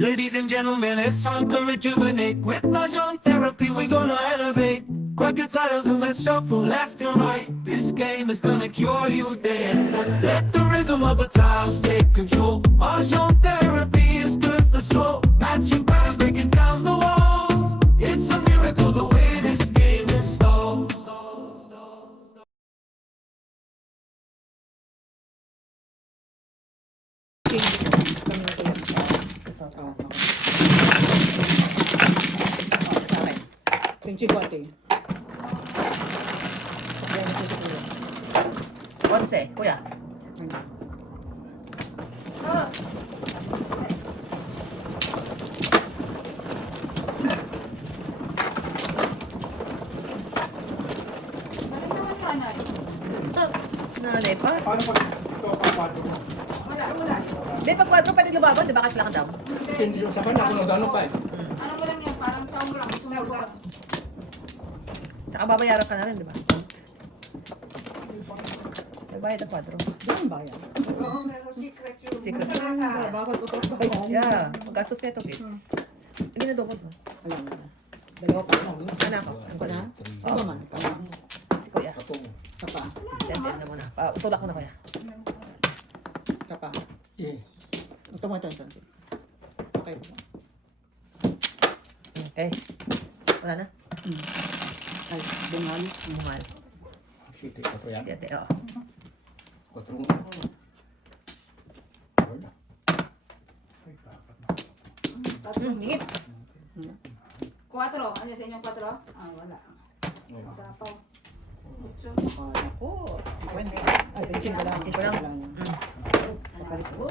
Ladies and gentlemen, it's time to rejuvenate. With Mahjong therapy, we're gonna elevate. Grab your titles and let's shuffle left and right. This game is gonna cure you day and night. Let the rhythm of the tiles take control. Mahjong therapy is good for soul. Matching patterns, breaking down the walls. It's a miracle the way this game installs. Chihuahua. Onse, kuya. Nanay pa. Paano pag ito ang kwadro mo? Di pag kwadro pwede lumaban, di ba kahit lang daw? Hindi yung saban ako ng gano'n pa eh. Ano mo lang yan, parang chow mo lang, sumugas. Tsaka babayaran ka na rin, di ba? May bayad ang kwadro. Doon ba yan? Oo, meron secret yun. Secret. Bakit ito ba yan? Yeah, magastos kayo to, kids. Hindi na dokot mo. Alam mo na. Dalawa pa lang. Anak ko. Ano ko na? Ito man. Si kuya. Ito pa. Sentence na muna. Utulak ko na kaya. Ito pa. Eh. Ito mo ito. Okay. Okay. Wala na? Ay, bungal. Bumal. Siti ka to yan. Siyete, oo. Kwadro mo. Wala. Hingit. 4, ano sa inyong 4? Ah, wala. Sapaw. So, Ako. Ay, pinsin ko lang. Pinsin ko lang. Pakalit ko.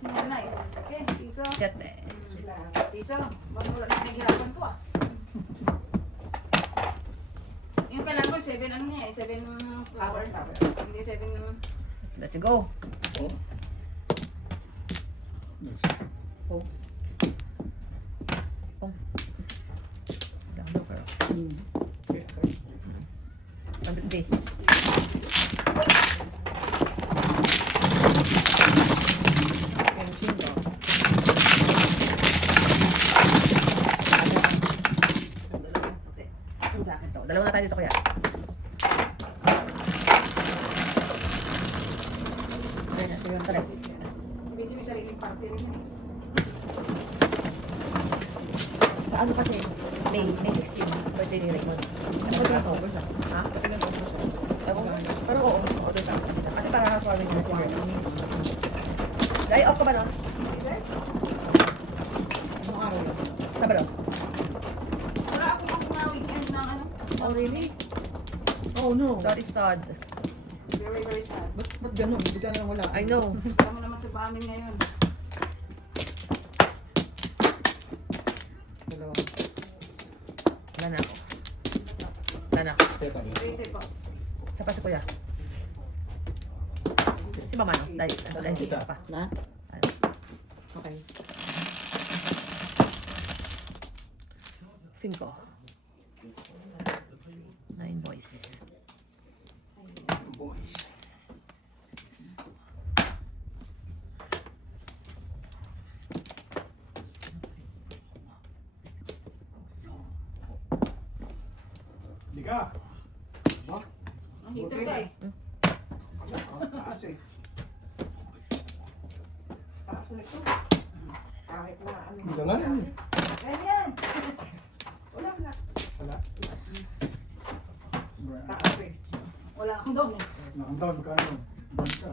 sinanay. Okay, piso. Siyete. Piso. Wala na naghirapan ko ah. Yung kalaban, 7 ano niya eh, 7 flower. Hindi 7 Let's go. Oh. Dami ko. Ang hindi. Pinsin ko. Ang sa akin to. Dalawa na tayo dito kuya. Tres. medyo may sariling party rin eh. Sa ano kasi? May 16. Birthday ni Raymond. Ano ba ito? Ha? Ewan ko. Pero oo. Oo, doon sa akin. Kasi para housewarming na si Raymond. Day, off ka ba no? Anong araw yun? Sabado. Wala akong mga weekend ng ano. Oh, really? Oh, no. Sorry, stud. Very, very sad. Ba't ganun? Hindi ka na wala. I know. Alam mo naman sa amin ngayon. Dalawa. Wala na ako. Wala na ako. Teka niya. Crazy po. Sa pa si kuya. Si ba mano? Dahil kita pa. Na? Okay. 5. 9 boys. Boys. Di ka. Ang hitter ka eh. Taas eh. Taas na ito. Kahit na ano. Hindi nga yan. Ganyan. Wala. Wala. Taas eh. Wala akong doon eh. Nakantawag ka ano. Basta.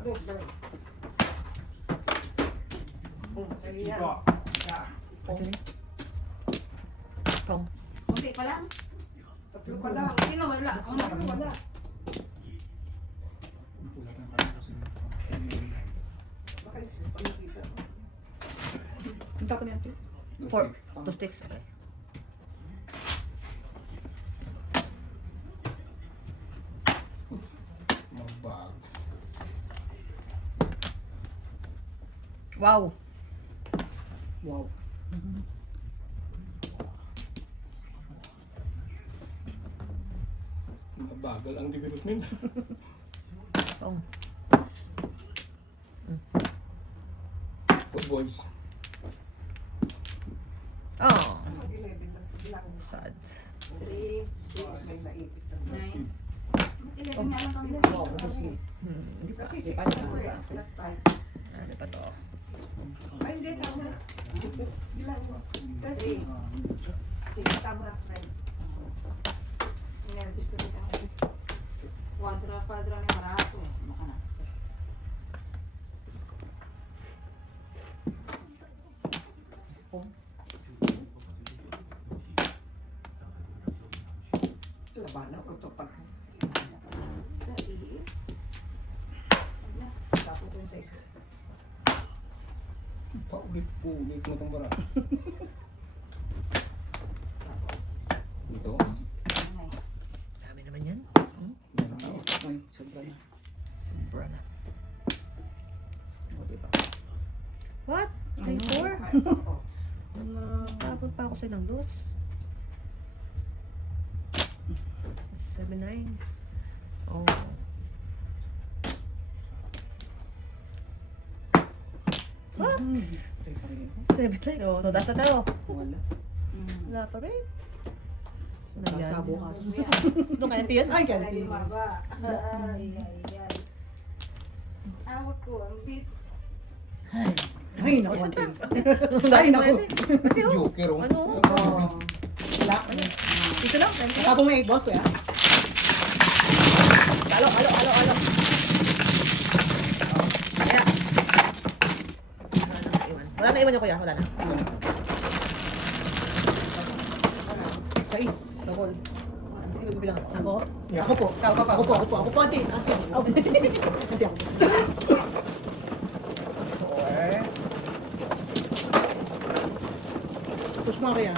Ayan. Ika. Actually. Pong. Kunti pa lang. Tatlo pa lang. Sino wala? Ano? Wala. Pulatan ka na kasi. Bakit? Pagkita. Punta ko na yan. 4. 2 sticks. Okay. Magbag. Wow. Wow. Mabagal ang development. Pong. Good boys. God. 3, 6, May naipit na. 9. Ilagay nga lang kami. Oo, sige. Hindi pa. Hindi pa na. Ano pa to? Ay, hindi. Tama. 3, 6, tama na. Hindi na gusto nito. Quadra na barato. Maka na. Laban ako ito pag. Sa is. Tapos yung sa isa. Paulit mo itong bara. Ito. Dami naman yan. Ay, sobra na. Sobra na. O, diba? What? Ay, 4? Oo. Tapon pa ako sa ilang dos. 7, 9. Oh. What? Ay, pa rin. 7, 9. Oh, taas na tayo. Wala. Wala pa rin. Nasa bukas. Ito kaya tiyan? Ay, Ay, ganti. maba. Ay. Awak ko. Ang bit. Ay, naku. Ay, naku. Kasi oh. Joker, oh. Ano? Oo. Wala. Ito lang. Thank you. Tapos may 8 boss ko ya. Alo. Kaya. Wala na iwan niyo kuya. Wala na. Sais. Double. Hindi ko bilang ako. Ako po. Ako po. Ante. Ante ako. Push mo kaya.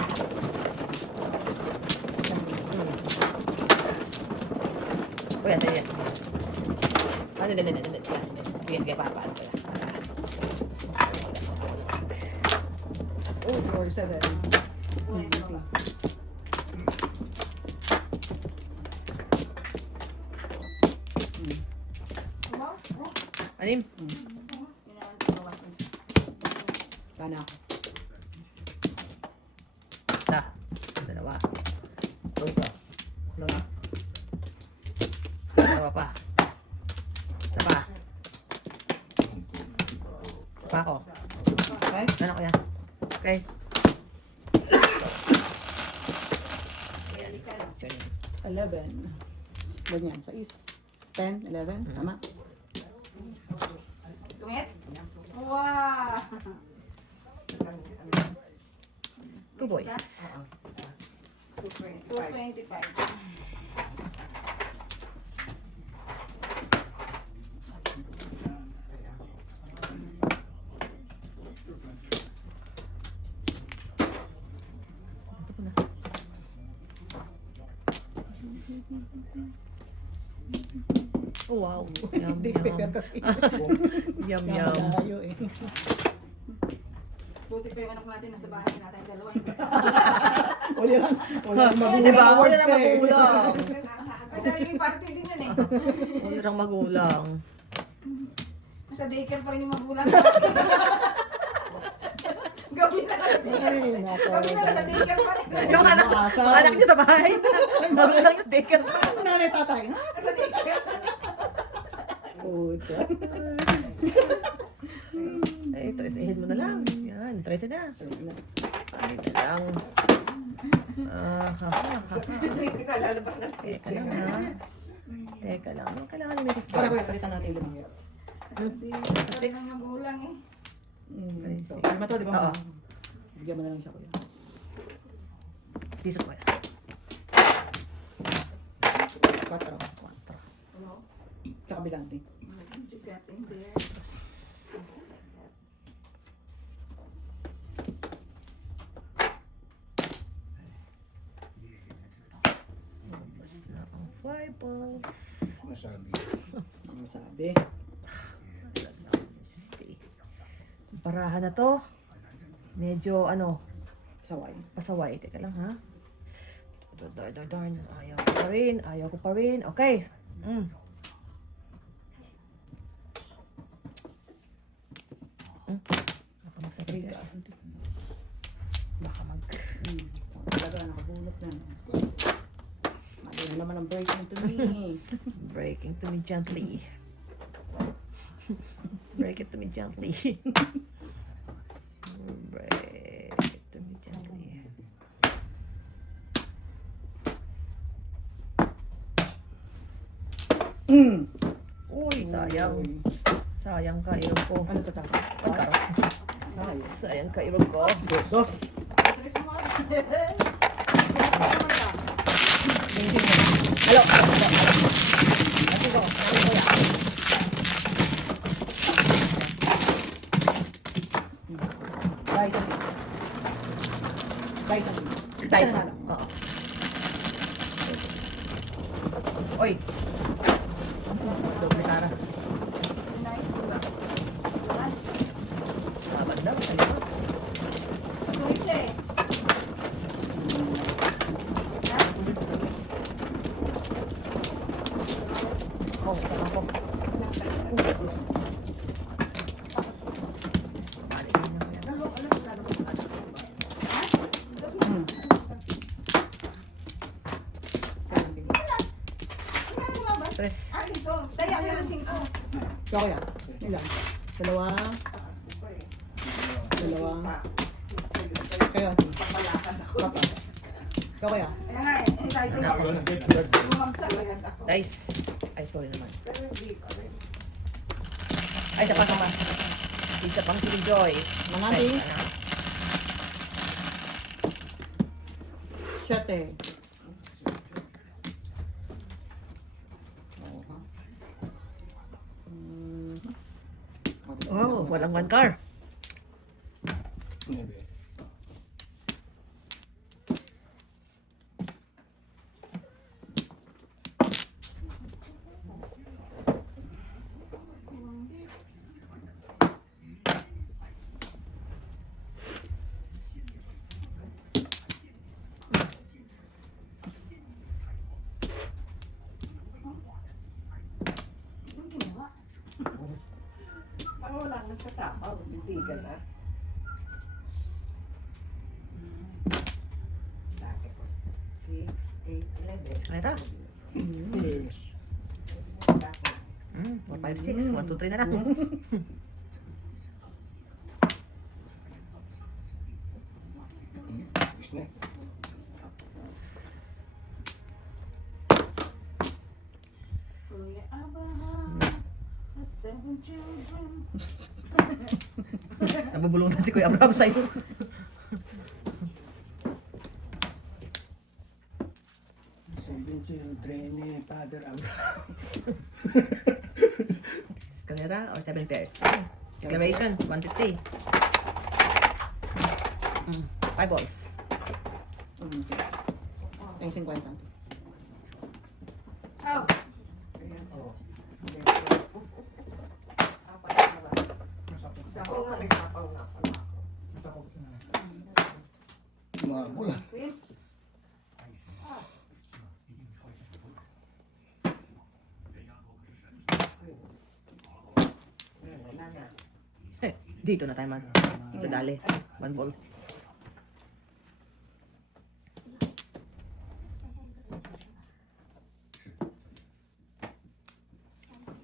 Kuya, sige. Hindi. Sige, paano kuya. Oh, 4, 7. Anim? Sana ako. Isa. Dalawa. Wala na. Dalawa pa. Isa pa. Pa ako. Okay? Ano kuya? Okay. 11. Ganyan. 6. 10, 11. Tama? Tungit? Wow! 2 boys. 225. Oh, wow. Yum, Hindi, yum. kasi. Yum, Kaya yum. malayo eh. Buti pa yung anak natin nasa bahay natin dalawa. Wala lang. Wala lang Di ba? magulang. Wala nang magulang. Sariling party din yun eh. Wala nang magulang. Nasa daycare pa rin yung magulang. Gabi na kasi. Ay, nako. Gabi na nasa daycare pa rin. Yung anak, yung anak niya sa bahay. Magulang yung sticker. Nanay, tatay. Ha? Nasa daycare. Pucha. Ay, trace ahead mo na lang. Yan, trace na. Ay, na lang. Hindi ka lalabas na. Teka lang ha. Teka lang. Anong kailangan may gusto? Para ko palitan natin yung limang. Sariling ng magulang eh. Lima to, di ba? Oo. Bigyan mo na lang siya, kuya. Piso ko yan. 4. Hello? Sa kabilang din. You got in there. Tapos na ang 5 balls. Masabi. Ano sabi? Parahan na to. Medyo ano, Saway. pasaway. Teka lang ha. Darn. Ayaw ko pa rin. Okay. Baka magsakit. Baka mag... Talaga nakabulot Yan. Mali na naman ang breaking to me. Breaking to me gently. Break it to me gently. Break it to me gently. Uy, sayang. Sayang ka, ilog ko. Ano to tapos? Pagkaro. Nice. Sayang ka, ilog ko. Dos. Halo, halo, halo, halo. Ate ko, ate ko yan. Dyson. Dyson. Dyson. Oo. Oy. Doble tara. Sabad daw, sa likod. Tuloy siya eh. Oh, sa kampo. Tres. Ah, dito. Tayo, meron 5. Ikaw kaya? Ilan? Dalawa. Dalawa. Kayo. Papa. Ikaw kaya? Kaya nga eh, tayo bumagsak. Nice. Ay, sorry naman. Ay, isa pa, isa pa. Isa pang si Joy. Manati. Ay, ano? Siyete. Oh, walang one car. Nebe. Parang wala nang sasama. Hindi ka na. Dati ko. 6, 8, 11. Ay, ra. Yes. 4, 5, 6. 1, 2, 3 na lang. Isne. Kuya Abraham, the 7 children. Nabubulungan si Kuya Abraham sa'yo. Seven children ni Father Abraham. Kalera or 7 pairs. Declaration, 150. 5 balls. Ay, 50. Oh. Mabul. Dito na tayo mag dadali. 1 ball.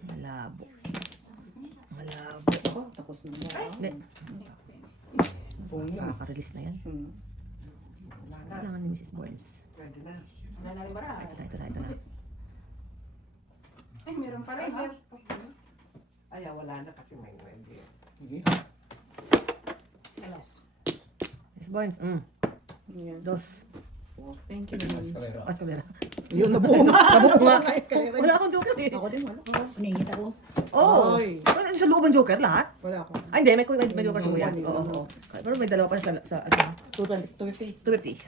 Malabo. Malabo. Ako, tapos na mo. Hindi. Nakaka-release na yan. Kailangan ni Mrs. Burns. Pwede na. Wala na rin bara. Ito na. Eh, meron pa rin. Ay, wala na kasi may hindi. Sige. Alas. Mrs. Burns, Yan. 2. Thank you naman. Escalera. Oh, sabi na. Yun, nabuo nga. Nabuo nga. Escalera. Wala akong joker eh. Ako din, wala. Nahihit ako. Oo. Ay. Ano sa loob ang joker lahat? Wala ako. Ay, hindi. May joker sa kuya. One, Oo. Pero may dalawa pa sa ano. 250. 250.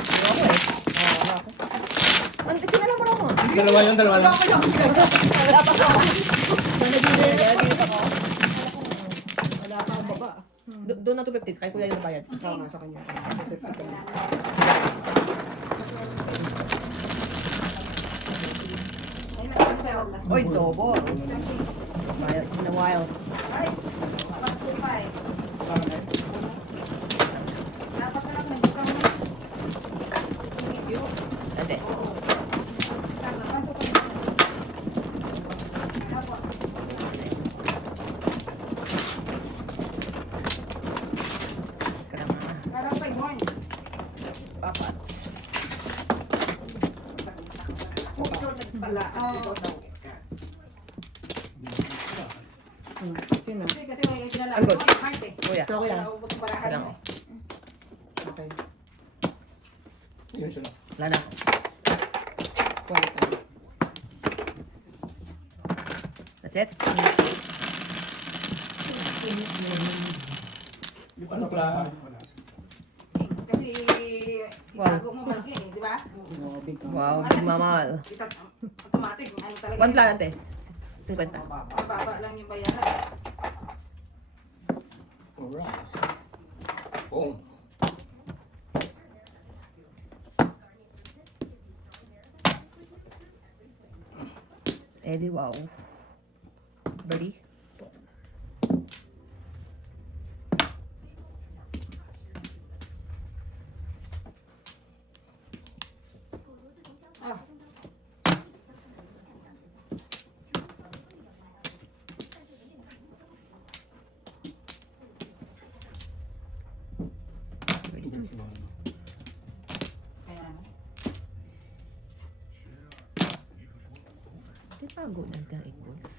Ako eh. Wala ako. Ano, tinala mo na mo. Dalawa yun, dalawa lang. Wala pa ako. Wala pa ang baba. Doon na 250. Kaya kuya yung bayad. Tama sa kanya. Ay, nasa alas. Oy, double. Bayad. It's been a while. Ay, 125. Dapat na lang, nagbuka mo na. wala. Oo. Ikaw tawag ka. Sino? Kasi may pinala Ang ko good. yung heart eh. Kuya. Ito ko yan. Kaya ubos ang barahan Sarang. mo. Okay. Yun sila. Wala na. Kwenta. That's it? Yung ano pala, wala. Kasi itago mo malaki eh, di ba? Oh, big one. Wow, mamal. Automatic, ano talaga. One plan, ante. 50. Mababa lang yung bayaran. Alright. Boom. Eddie, wow. Birdie. Ah, kaya ano. Di bago lang ka, boys.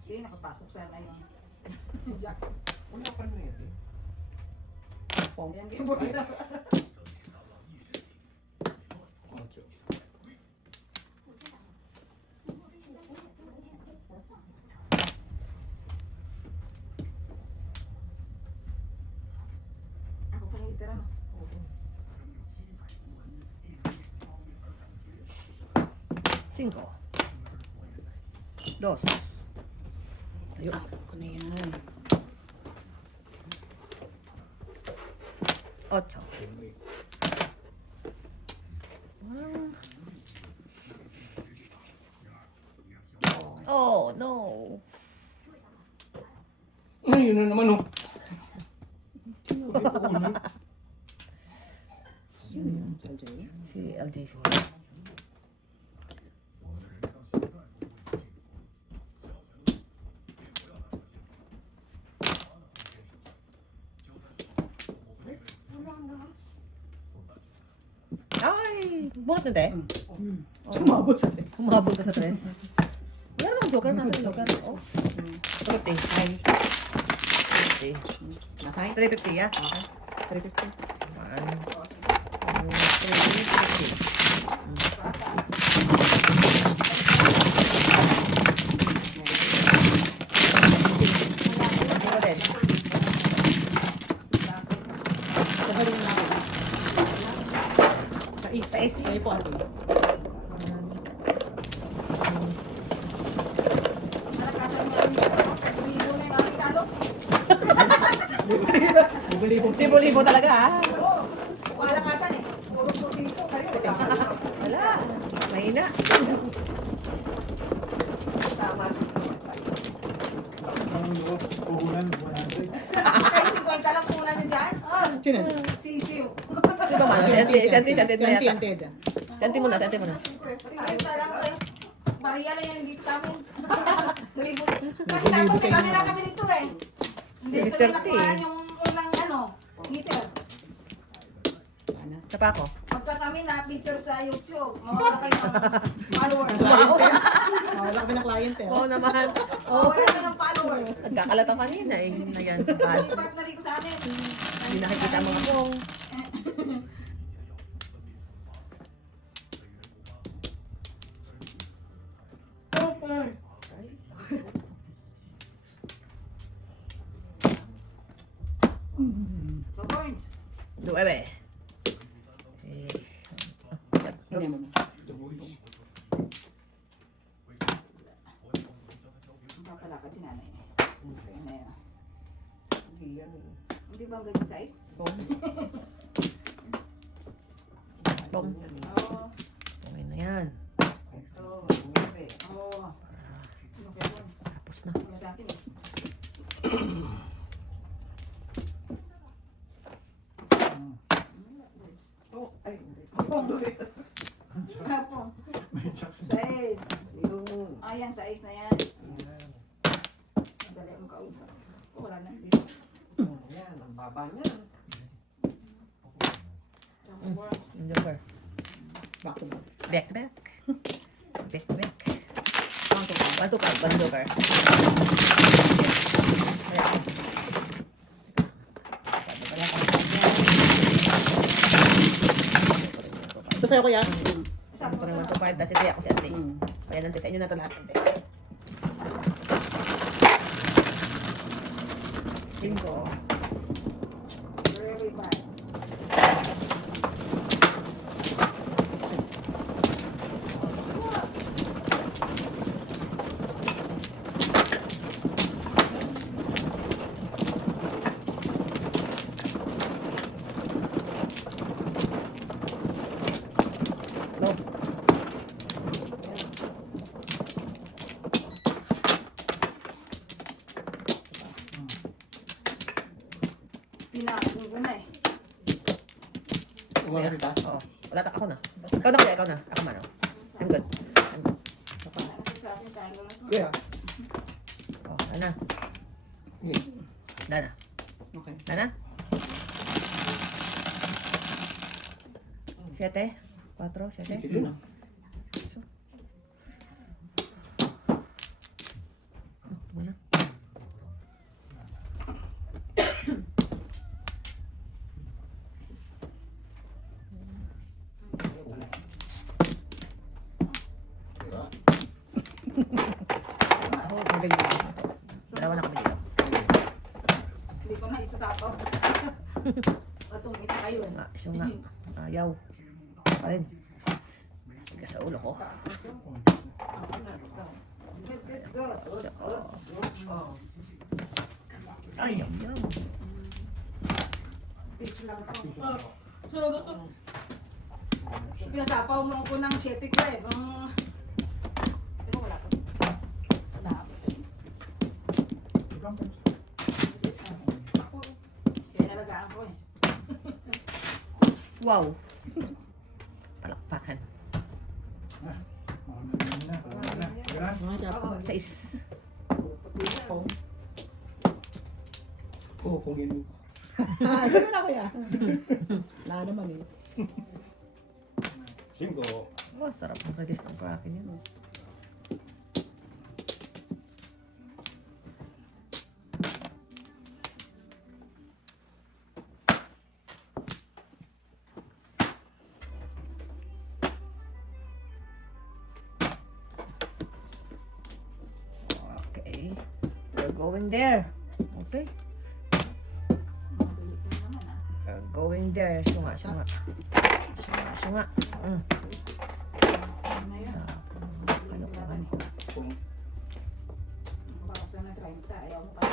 Sige, nakapasok sana yung jack. Wala pa na yun. Yan, yung bulsa. Ocho. Ako pa yung itira, no? Cinco. Dos. Ayun. Ako na yan. Ocho. Wow. Oh, no. Ay, yun na naman oh. Si LJ. Ay! Bunot na, te? Sumabot sa test. Humabol ka sa tres. Wala namang joker. Nasa yung joker. Oh. 350. Ay. 350. Nasay? 350, yeah? Okay. 350. 350. Ito din. Sabaling na ako. Sais. Sais. Sa'yo po ato. Malakasan mo lang yung libo na yung aming talo. Libo-libo talaga, ha? Oo, malakasan eh. Puro dito kayo. Wala. Mahina. Tama. Ang puhunan, 100. Kayo 50 lang punan nyo dyan. Ah, Sino? sisiw. Di ba man? Senti na yata. Senti. Senti muna. 50 lang kayo. Bariya lang yan dito sa amin. Libo. Kasi dapat sa kanila kami nito eh. Hindi ko Mr. na nakuha yung unang ano, meter. Sa pa ako. Pagka kami na picture sa YouTube, mawala kayo ng followers. Wala kami ng client eh. Oo naman. Mawala kayo ng followers. Nagkakalata kanina eh. Ayan. Bad. Lipat na rin ko sa amin. Hindi nakikita ang mga bong. So, Burns. 9. Hindi mo. The boys. Papalakad si nanay. Ayun na yun. Hindi yan eh. Hindi ba ang ganyan size? Bong. Oo. Okay na yan. Ito, hindi. Oo. Ano kaya Burns? Tapos na. Ano sa akin eh? Oh, ay, hindi. Apo. Size. Yung, Ayan, size na yan. yan. Baba niya. Yung joker. Back to back. Back, back. Back, back. Count to back. 1 to 5, 1 joker. Ayan. Ito sa'yo kuya. Sabi ko naman 1 to 5, tapos ito ako si ate. Hmm. Ayan, ante, sa inyo na ito lahat. Ante. 5. Very bad. No. Tinapos ko na eh. Umaga kita. Oh, wala ako na. Ikaw na kuya, ikaw na. Ako man. I'm good. I'm good. Kuya. Oh, ana. Eh, Dana. Okay. Dana. 7. 4, 7. sige na. Muna. Oh, magaling. Dalawa na kami dito. Hindi ko na isasapaw. Matumit kayo eh. Nga, siya nga. Ayaw. Pa rin. Tiga sa ulo ko. Ayaw, ayaw. Piso lang ito. Pinasapaw mo ko ng 7 ko eh. Ito wala to. Wala. Kaya nalagaan ko eh. Wow. Palakpakan. Mga siya po. 6. Oo, kung yun. Ganun na kuya. Wala naman eh. 5. Oh, sarap ng release ng Kraken yun. Okay. We're going there. Okay. We're going there. Sunga, sunga. Sunga, sunga. Kalokohan. Bawas na ng 30. Ayaw mo pa.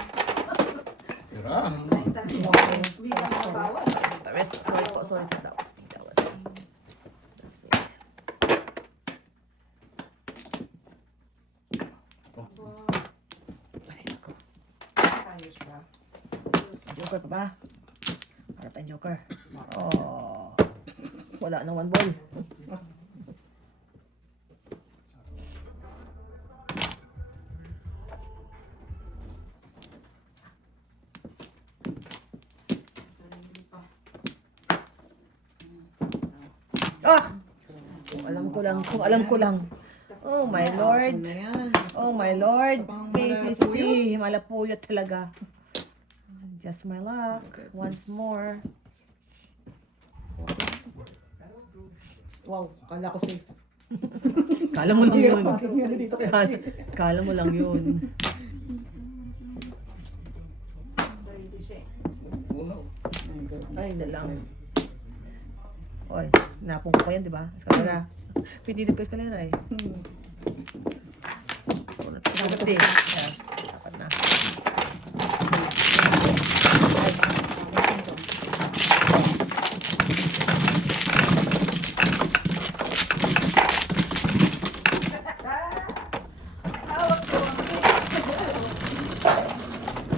Tira. Hindi ka makabawas. The rest, sorry po, sorry po. That was me, that was me. That's me. Ay, ako. Ayos ba? Joker pa ba? Harap tayong Joker. Oh. Wala nang 1 ball. Ah! Kung alam ko lang. Oh my Lord. Na yan. Oh my Lord. Pang Mrs. Malapuyo. T. Malapuyot talaga. Just my luck. Once more. Wow, kala ko safe. Kala mo lang yun. Ano dito kaya? Kala mo lang yun. Uno. Ay, na lang. Oy, napong ko pa yan, di ba? Eskalera. Pinili ko eskalera eh. Dapat din. Ayan, dapat na.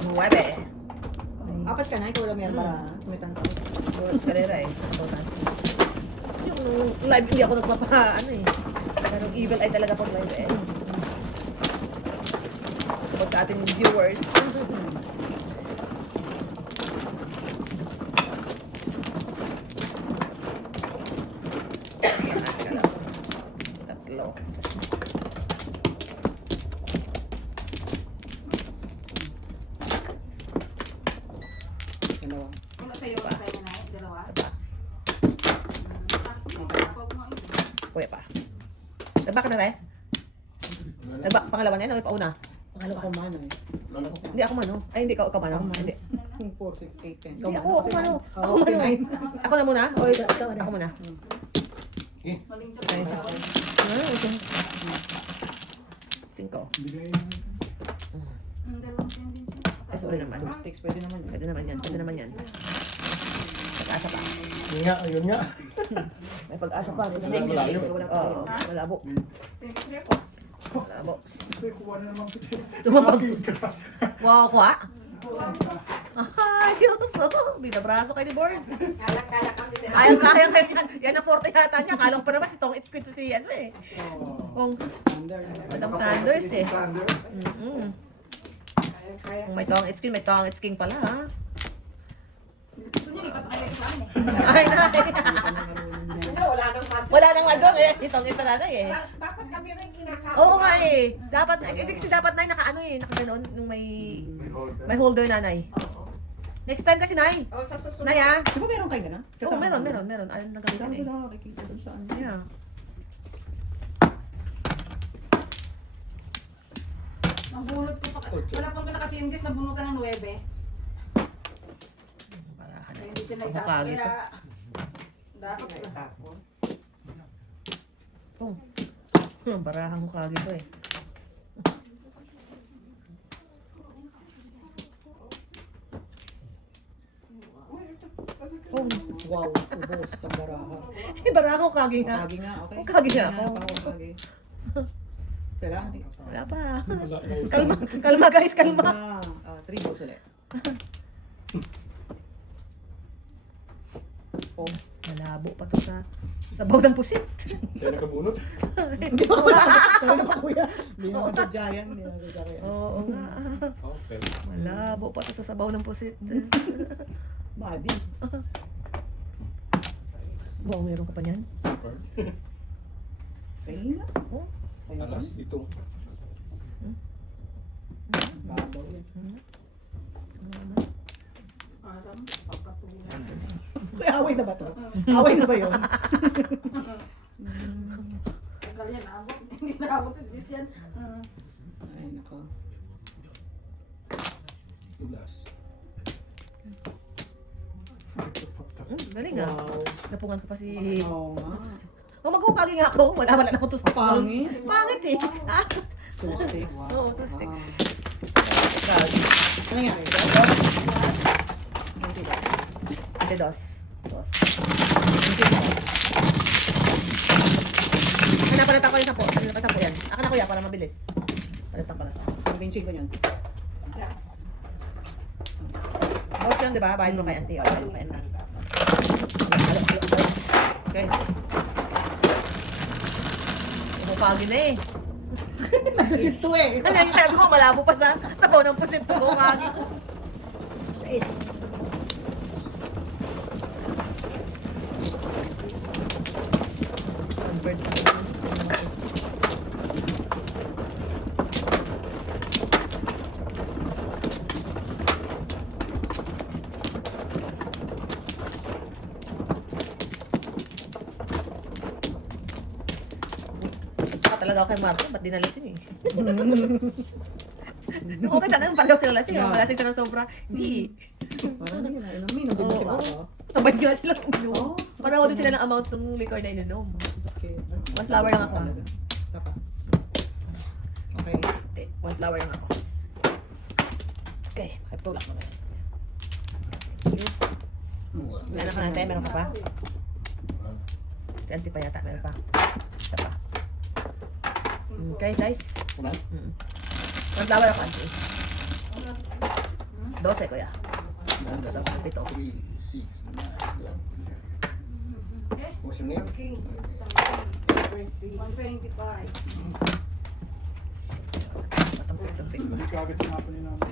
Nuwebe. Apat ka na, ikaw lang yan para tumitan ka. Eskalera eh. Tonas. Yung live, hindi ako ano eh. Pero evil ay talaga pag live eh. Tungkol sa ating viewers. Kuya pa. Nagback na tayo? Nagback, pangalawa na yan o pauna? Akala ko mano eh. Wala ko. Hindi ako mano. Ay, hindi ka mano. Hindi. 4, 6, 8, 10. Hindi ako mano. Ako mano. Ako na muna? O ako muna? Maling Ay, ito. 5. Ay, sorry naman. Sticks, pwede naman yun. Pwede naman yan. Pwede naman yan. Pag-asa pa. Yun nga, ayun nga. May pag-asa pa. May Wala, malayo. Oo, malabo. Malabo. Kasi kuha na naman kita. Tumabag. Wow, kuha. Ay, Diyos. Binabraso kayo ni Board. Kalak-kalak ang din. Kaya yan. Yan ang forte yata niya. Kala ko pa naman si Tong It's to si ano eh. Kung Madam Thunders eh. Kaya. Kung may Tong It's King pala ha. Gusto niyo lipat kayo sa amin eh. Ay, nay. Gusto niyo wala nang budget. Wala nang madong eh. Itong ito nanay eh. Dapat kami rin kinakama. Oo nga eh. Dapat, hindi kasi dapat nay naka-ano eh. Naka-ganon. Nung may holder nanay. Next time kasi nay. O sa susunod. Nay ah. Di ba meron kayo gano'n? Oo, meron. Ayun Dami nagamitan ko eh. sa nakikita doon saan. Yeah. Nabunot ko pa. Wala pang na kasi yung Diyos nabunutan ng 9. Barahan Kaya eh. hindi siya Ang naitapon. kagi Kaya to. dapat naitapon. Barahan ko kagi to eh. Oh, Wow, ubos sa baraha. eh, barahan ko kagi nga. Kagi nga, okay. Kagi nga ako. Kagi. Kailangan di. Wala pa. Wala na yun. Kalma guys, kalma. 3 balls ulit. Oh, malabo pa to sa baw ng pusit. Kaya nakabunot. Hindi pa wala. Kaya pa kuya. Hindi naman sa giant. Hindi naman sa giant. Oo nga. Okay. Malabo pa to sa sabaw ng pusit. Madi. Wow, meron ka pa niyan? Kaya na. Oh, Ayun. Alas ito. Babaw yan. Parang papatulan. Kaya away na ba to? Away na ba yun? Tagal yan, abot. Hindi naabot sa Diyos yan. Ay, nako. Ulas. galing ah. Wow. Napungan ko pa si... Oo nga. Oh, maghukagi nga ako. Wala na akong two sticks. Pangit. Pangit eh. Ah. 2 sticks. Oo, 2 sticks. Ano nga? 22. Dos. Napalitan ko yung 10. Napalitan ko yan. Akin na kuya para mabilis. Palitan ko na to. Ang benching ko yun. Boss yun, di ba? Bahin mo kay auntie. Bahin mo kay auntie. Okay. Bukagi na eh. Ito eh. Ano yung sabi ko, malabo pa sa sabaw ng pusit ko. Bukagi. Convert pa. Talaga ako kay Marco, ba't di nalasin eh? Okay, sana yung pareho sila lasing. Yeah. Malasing sila ng sobra. Hindi. Parang hindi na. Inumin din si Papa. Sabay nila sila uminom. Oo. Pareho din sila ng amount ng liquor na ininom. Okay. One flower lang ako. Saka. Okay. Hindi, one flower lang ako. Okay, tulak mo na yan. Meron ka na tayo, meron ka pa? Si auntie pa yata, meron pa. Isa pa. Okay, guys. Wala? One flower ako, auntie. 12, kuya. 7. 3, 6, 9. What's your name? 125. Matampik-tampik. Hindi ka agad tinapon yun namin.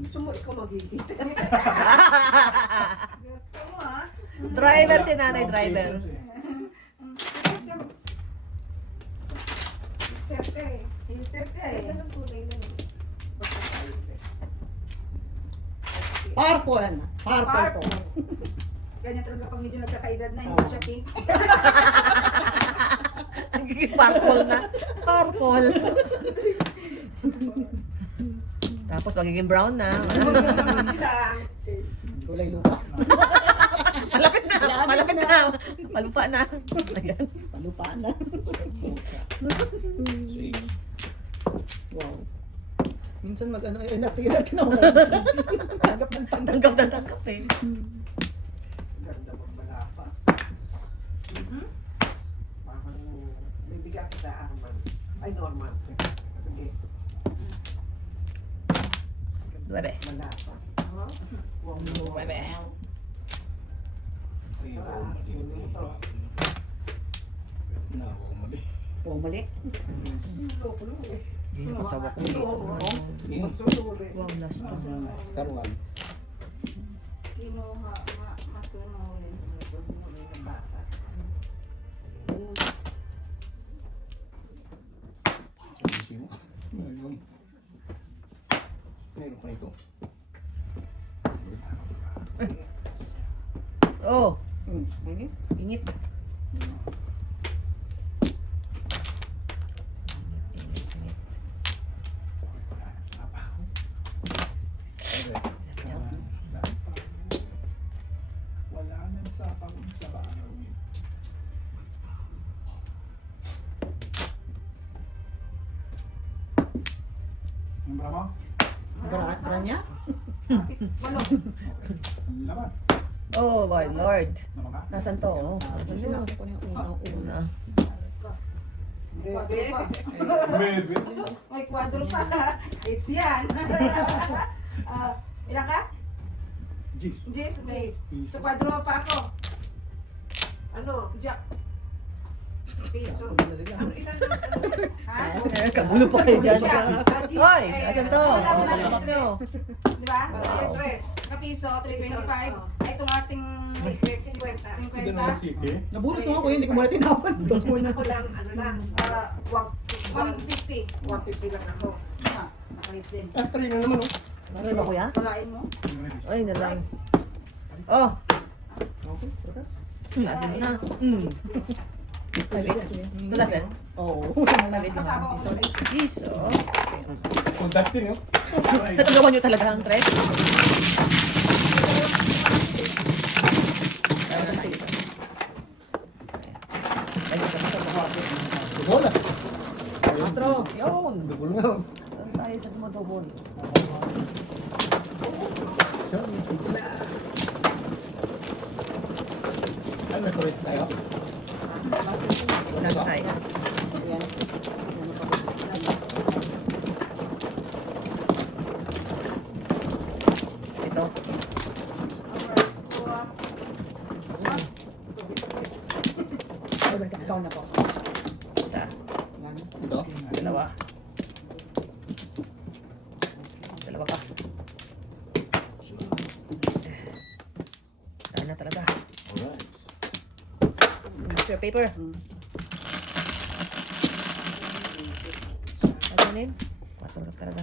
Gusto mo ikaw magigit. Gusto mo ha? Driver si nanay, driver. Purple. Purple po. Ganyan talaga pag medyo nagkakaedad na, hindi siya pink. Nagiging purple na. Purple. Tapos magiging brown na. Sila. Kulay lupa. Malapit na. Malapit na. Malupa na. Ayan. Palupa na. Six. Wow. Minsan mag-ano, eh, natin ako. Tanggap ng tanggap. Tanggap na tanggap eh. Ganda magbalasa. Parang bibigyan kita Arman. Ay, Norman. Sige. 9. Malasa. Wow. 9. Ayun. Na, mali. Oh, mali. Sawa ko. Magsusuri. Wow, last one. Karuan. Kinuha, masunulin. Masunulin ng bata. Sino? Ayun. Meron pa ito. Oh, Mali. ingit. Wala nang sapang sa bahay. Yung bra mo? Bra niya? Laban. Oh my lord. Naman ka? Nasaan to? Oh. Sinabi ko na yung una. Una. Bebe. May kwadro pa. It's yan. Ilan ka? Jeez. Jess, may. Sa kwadro mo pa ako. Ano? Jack. Piso. Ano ilan? Ha? Kabulo pa kayo dyan. Hoy! Hoy, asan to? Wala mo lang Wala yung dress. Di ba? Dress. Kapiso, 325. Ay, itong ating 50. Nabulot mo ako, hindi ko muna tinapan. Tapos mo na. Ako lang, ano lang, 150. 150 lang ako. Nakalips din. Ah, 3 na naman, oh. Ano ba kuya? Salain mo. Ay, na lang. Oh, Okay, progress. asin na. Wala din. Oo. Kasama ko sa Piso. So, Dustin, oh. Natagawan nyo talaga ang tres? Bola. Patro. Yun. Dugol nga. Saan tayo sa dumadobol? Ay, nasa rest tayo. Saan tayo? Ayan. Ito. Ikaw na po. Isa. Yan. Ito. Dalawa. Dalawa pa. Saan na talaga? Alright. Picture paper. Ano yun? Patulog talaga.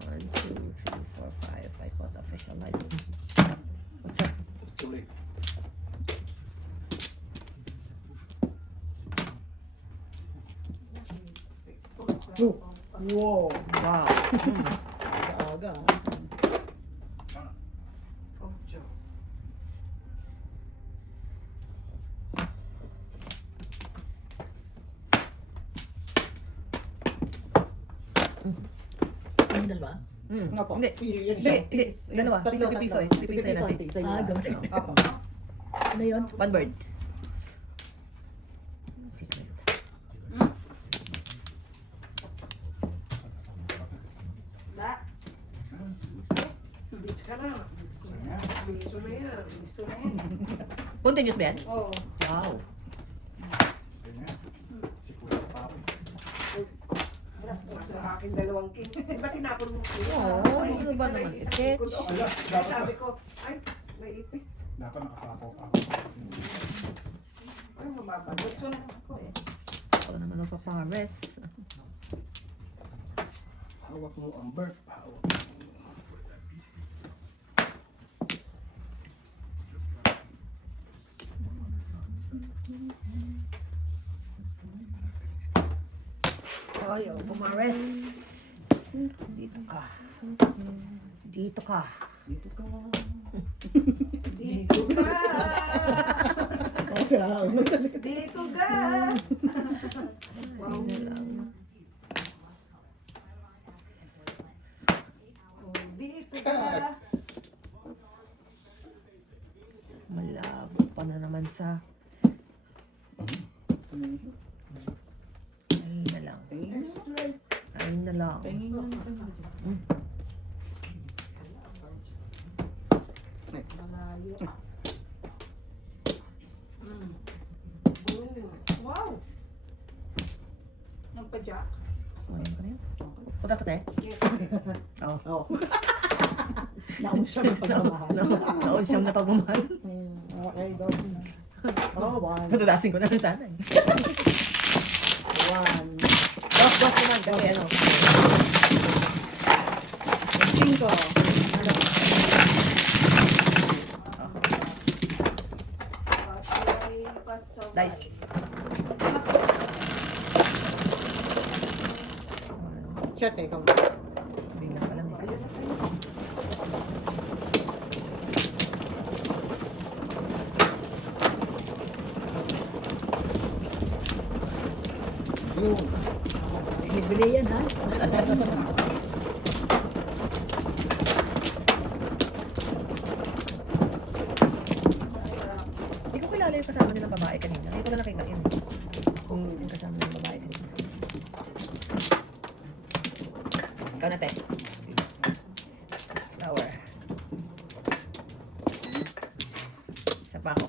Alright. 1, 2, 3, 4, 5. I got official light. What's up? Too late. Oh. Wow. Wow. Aga. Ano dalawa? Nga po. Hindi. Yan Hindi, siya. hindi. Dalawa. Tatlo, Pipiso tatlo. eh. Pipiso yan natin. Pipiso, Ah, ganun. ganun. Apo. Ano yun? One bird. Secret. Da. Beach ka na. Biso na yan. Biso na yan. Continuous ba yan? Oo. Wow. Si Kuya Papi. Sa aking dalawang king. Diba tinapon mo? Oo, ano ba naman? Sketch. Ala, dapat Sabi ko, ay, may ipit. dapat nakasapaw pa ako. Ay, mababagod. So, ako eh. Ako naman ang papares. Hawak mo ang bird. Hawak mo. Ay, oh, pumares. Dito ka. Dito ka. Dito ka. Dito ka. Ang sarap. Dito ka. Wow. Dito ka. Malabo pa na naman sa... Ayun na lang. Ayun na lang. Pahingin nga natin. Malayo. Wow. Nagpa-jack. Ayun ka na yun. Punta ka tayo? Oo. Oo. Naon siya ng pagmamahal. Naon siyang napagmamahal. Okay, dos. Oh, one. Natadasin ko na lang sana eh. One. Dos naman kasi ano. Cinco. Dice. Shot eh, ikaw. Bigla ka lang eh. Ayun na sa'yo. Yun. Bili yan ha. Hindi ko kilala yung kasama nilang babae kanina. Hindi ko na nakita yun eh. Kung yung kasama nilang babae kanina. Ikaw na, te. Flower. Isa pa ako.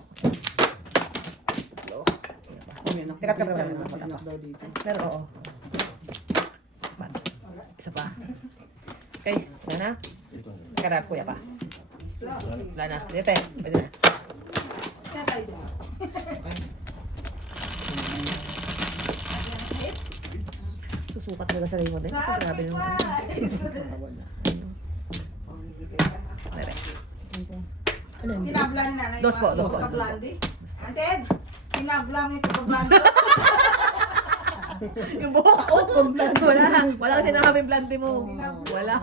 Hello. Teka. Anak daw dito. Pero oo. Isa pa. Okay, wala na? Karap, kuya pa. Wala na. Dito eh. Pwede na. Kaya tayo dyan. Susukat talaga sa rin mo din. Grabe naman. Sacrifice. Dere. Kinabla ni nanay. Dos po, dos po. Sa blondie. Anted, kinabla mo yung pagbablando. Yung buhok ko. Wala. Wala kasi nakabing blante mo. Wala.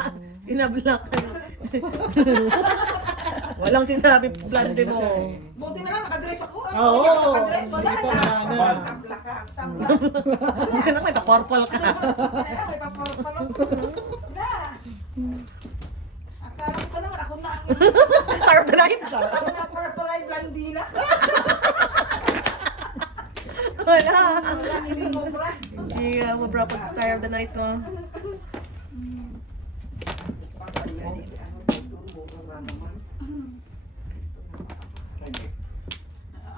Inablock. Walang sinabi blante mo. Buti na lang nakadress ako. Ano Oo. hindi ako nakadress? Wala Hindi pa na. wala na. Tabla ka. Tabla. Buti na may pa-purple ka. Kaya may paporpal ako. Na. Akala ko naman ako na ang Star of the night. ako na purple eye blandina. Wala. Ang hindi mo bra. Hindi ka mabra pag star of the night mo.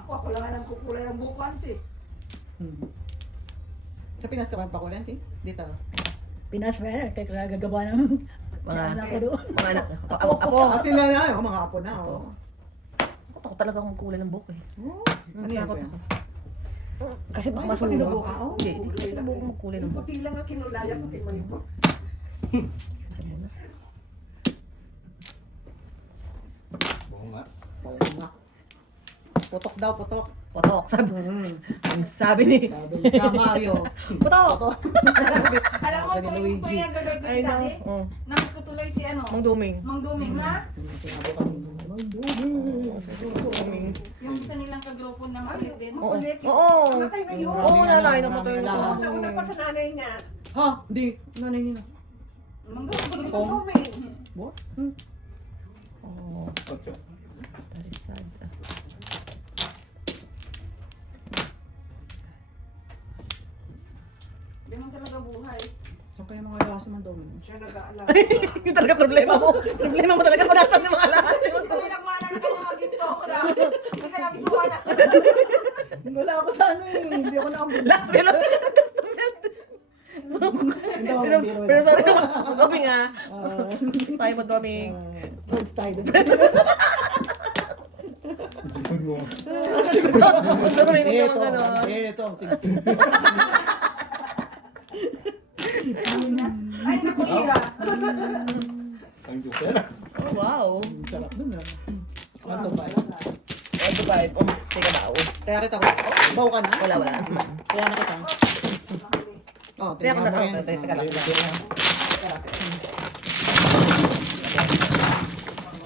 Ako lang ang kukulay ang bukan eh. Sa Pinas ka ba pakulan, eh? Dito. Pinas ba yan? Kaya gagawa ng Mga anak ko doon. mga anak. Apo. Ah, sila na, mga apo na. Oh. Ako talaga akong magkulay ng buhok eh. Ano yan, kuya? Kasi baka Ay, masunog. sinubukan? Oo. Hindi, hindi ko sinubukan magkulay ng Yung buhok. puti lang ang kinulaya ko tingnan mo. Oo nga. Oo nga. Putok daw, putok. Potok. Ang sabi ni. Sabi ni Ka Mario. Potok. Alam mo, Sabi ni kung yung Luigi. tuwing ang gagawin ko Ay si no. Daddy, Oh. namiss ko tuloy si ano, Mang Duming. Mang Duming na, Sinabi kami. yung isa nilang kagrupo na makulit din. Oo. Oo. Namatay na yun. Oo, nanay, namatay na. Nauna pa sa nanay niya. Ha? Hindi. Nanay niya na. Mang Duming. Pong. Mang Duming. What? Oh, Ocho. that is sad. Hindi mo talaga buhay. Saan kaya mga yaso man daw? Siya nag-aalala. Yung talaga problema mo. Problema mo talaga panasan ng mga lahat. Kung nagmana na kanya maginto ko na. Hindi ka namin suwana. Wala ako sa ano eh. Hindi ako nakabula. Last will of testament. Hindi ako Pero, biro pero na. sabi ko, Doming ah. Miss tayo mo, Doming. Roads tayo doon. Sipon mo. Doming, huwag Ito, naman gano'n. ito ang singsing. Ay, naku, iya. Ang joker. Oh, wow. Sarap dun ah. Ano ba? Ito 25. Oh, teka ba? Oh. Kaya kita ko. Baw ka na? Wala. Kaya na kita. Oh, Teka tingnan mo yan. teka lang.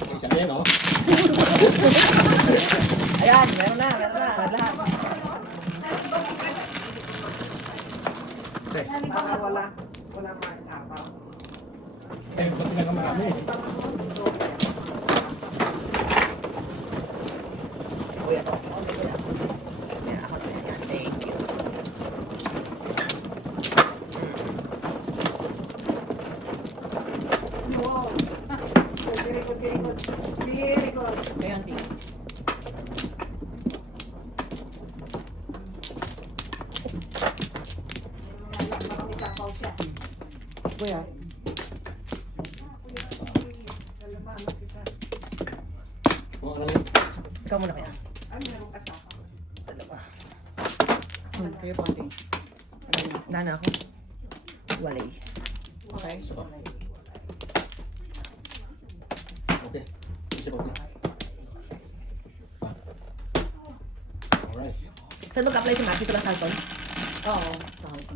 Isa na yan, oh. Ayan, meron na. Lahat. Wala pa sa apaw. Eh, ba't pinakamarami? Kuya to. Okay, kuya. Ayan, ako na yan. Thank you. Wow. Very good. Very good. Kaya auntie. Marami sa apaw siya. Kuya. Kung ano lang. Ikaw muna kaya. Ano meron ka sa apaw? Kayo po auntie. Dana ako. Walay. Okay, so. Okay. Isa pa. Alright. Saan mag-apply si Matt? Dito lang Salton? Oo. Tawag ko.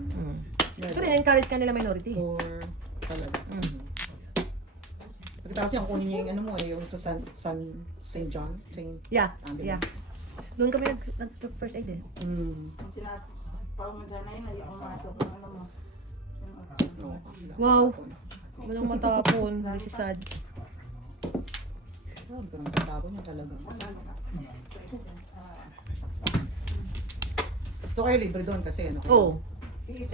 So, encourage ka nila minority. For talaga. Pagkatapos yan, kunin niya yung ano mo, yung sa St. John. Yeah. Ambulance. Yeah. Doon kami nag-first aid eh. Wow. Walang matapon. This is sad. Oh, ganun katapon niya talaga. So kayo libre doon kasi ano? Oo.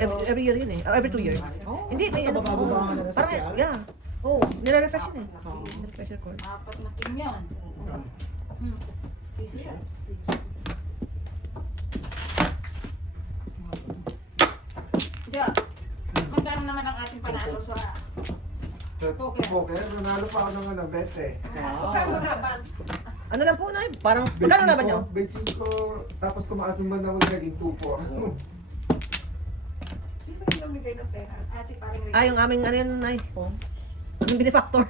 Every year yun eh. Every 2 years. Oh, Hindi, may ano. bago ba na sa Parang, CR? yeah. Oo. Nire-refresh yun eh. Oo. Nire-refresh your course. Apat na team yan. Easy siya. Diyo, magkano naman ang ating panalo sa poker? Poker, nanalo pa ako ng ano, bet eh. Magkano naman? Ano lang po na parang, magkano naman nyo? Bet ko, tapos tumaas naman ako naging 2 po. Sino yung namigay ng pera? Si paring Rico. Yung aming ano yun ay, Oh. yung benefactor.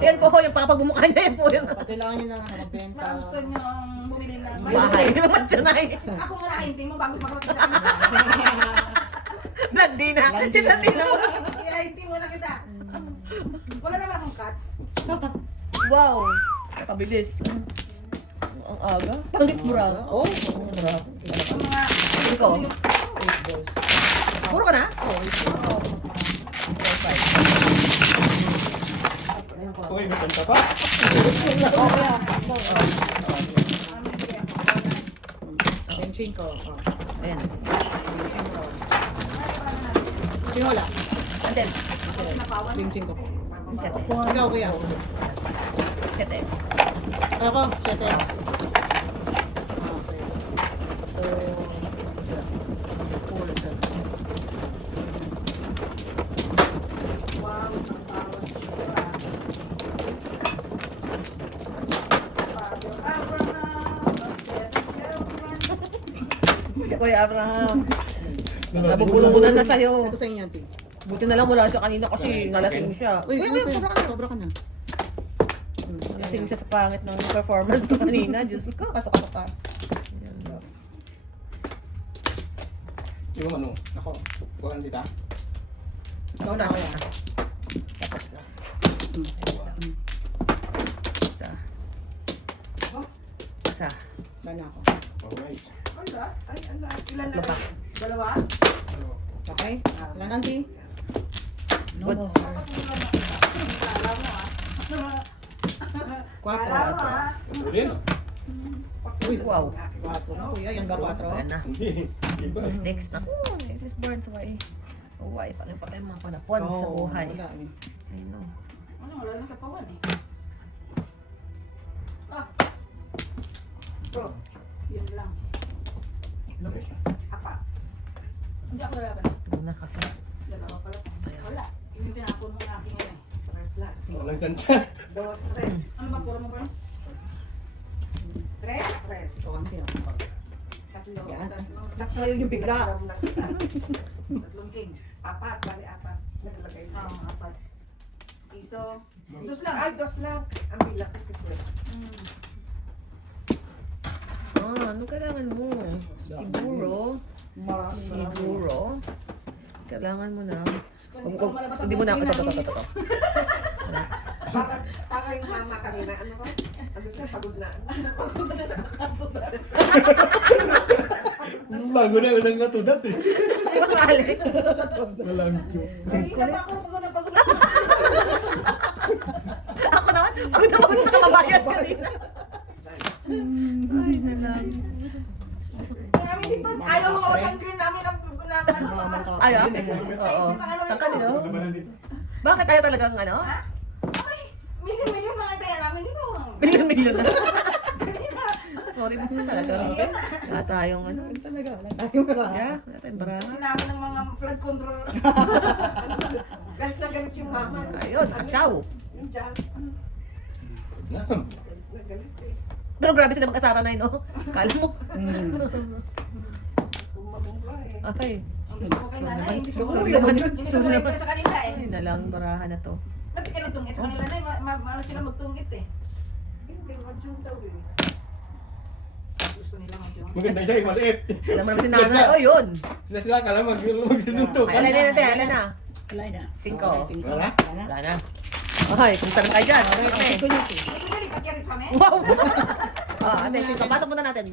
Yan po, yung pakapagmumukha niya yan po yun. Kailangan niyo lang magbenta. Baka gusto nyo ang bumili ng Bahay. Matsanay. Ako muna hinting mo bago makarating sa akin. Nandina. Si Nandina. Kaya hinting mo na kita. Wala naman akong cut. Wow. Nakabilis. Ang aga. Pangit mura. Oh, mura. Ang mga... Ikaw. 8 balls. Puro ka na? Okay, may kanta pa. Benching ko. Oh. Ayan. Pinola. Andel. Benching ko. Sete. Ikaw kuya. Sete. Ako, 7. Okay. Wow, ang bawas dito ah. Father Abraham, a 7 children. Si Kuya Abraham. Nabubulunan na sa'yo. Ito sa inyo, auntie. Buti na lang wala siya kanina kasi nalasing siya. Uy, Kuya, sobra ka na. sobra ka na. Nalasing siya sa pangit ng performance ko kanina. Diyos ko, kasok-kasok ka. Yung ano, ako. Kuhaan kita. Ikaw na kuya. Tapos na. Isa. Isa. Ba na ako. Alright. Ang last? Ay, ang last. Ilan na? Lupa. Dalawa? Okay? Ilan, auntie? What? Kala mo ah. 4. Kala mo ah. Huli na. Uy, wow. 4 na kuya. Yan ba 4? Ayan na. Hindi. Iba. What's next na? Oh, this is born to why. Oh, why? Paano pa kayo mga panapon sa buhay? Wala eh. I know. Ano, wala na sa pawan eh. Ah. Bro, yun lang. Alright. Apat. Hindi ako lalaban. Ito na kasi. Dalawa pala. Wala. Yung tinapon mo natin ngayon. Walang tsansa. Dos, tres. Ano ba puro mo ba? Tres? Tres. So, auntie. Tatlo. Yan. Tatlo yung bigla. Tatlong king. Apat. Bali, apat. Naglagay sa apat. Piso. Dos lang. Ay, dos lang. Ang bilang. Ano kailangan mo? Siguro. Siguro. Kailangan mo na. Hindi mo na. Ito. Para yung mama kanina, ano ba? Ano siya, pagod na. Bago na unang natudas eh. Alex. Walang joke. Kanina pa ako, pagod na pagod na. Ako naman. Pagod na kamabayad kanina. Ay, nalang. Namin dito, ayaw mga wasang green namin ang Ay, oo. Takal, no? Ano ba nandito? Bakit tayo talagang ano? Ay, milyon-milyon mga tayo namin dito. Milyon-milyon na. Sorry mo talaga. Wala tayong ano. Talaga, wala tayong marami. Yeah, natin bara. Kasi namin ng mga flood control. Galit na galit yung mama. Ayun, ciao. Yung dyan. Yan. Nagalit eh. Pero grabe sila mag-asara na yun, no? Kala mo. Bumabumba eh. Ay, Ang gusto ko kay nanay, hindi Gusto ko mo naman. hindi ko malagay sa kanila eh. ay nalang barahan na to. Ba't di ka nagtungit sa kanila na ano sila magtungit eh. Hindi, mag-jung daw eh. Gusto nila mag-jung. Maganda siya yung maliit. Alam mo naman si nanay. Oh, yun. Sila kala magsusuntok. Ay, alin na. Wala na. 5. Wala? Wala na. Okay, kung saan kayo dyan. Okay. Ito yun. Gusto nila ipagyarit sa amin? Wow! Ate, 5. Pasok muna natin.